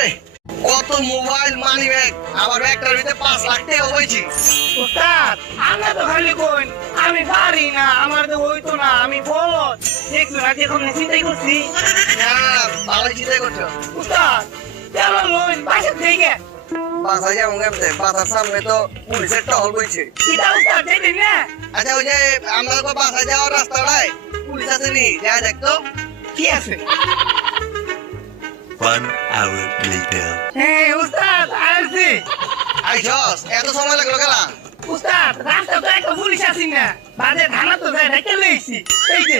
এই কত mobile money bag আবার ব্যাগটার ভিতরে 5 লাখ টাকা হয়েছে। উস্তাদ আমরা তো খালি কই আমি পারি না, আমার তো হইতো না, আমি বলদ দেখছো না যে কোনো চিন্তাই করছি। না ভালো চিন্তা করছো। উস্তাদ চলো লইন বাসা থেকে। বাসায় যাবো কেমতে? বাসার সামনে তো পুলিশের টহল বইছে। কিটা উস্তাদ দেখলি না? আচ্ছা ওই যে আমরা তো বাসায় যাওয়ার রাস্তাটায় পুলিশ আছে নি, যা দেখতো। কি আছে? 1 hour later. হ্যাঁ উস্তাদ আসছি। আইছস এত সময় লাগলো কেলা? উস্তাদ রাস্তা তো একটা পুলিশ আছি না, বাজে থানা তো যায় ঢেকে লইছি। এই যে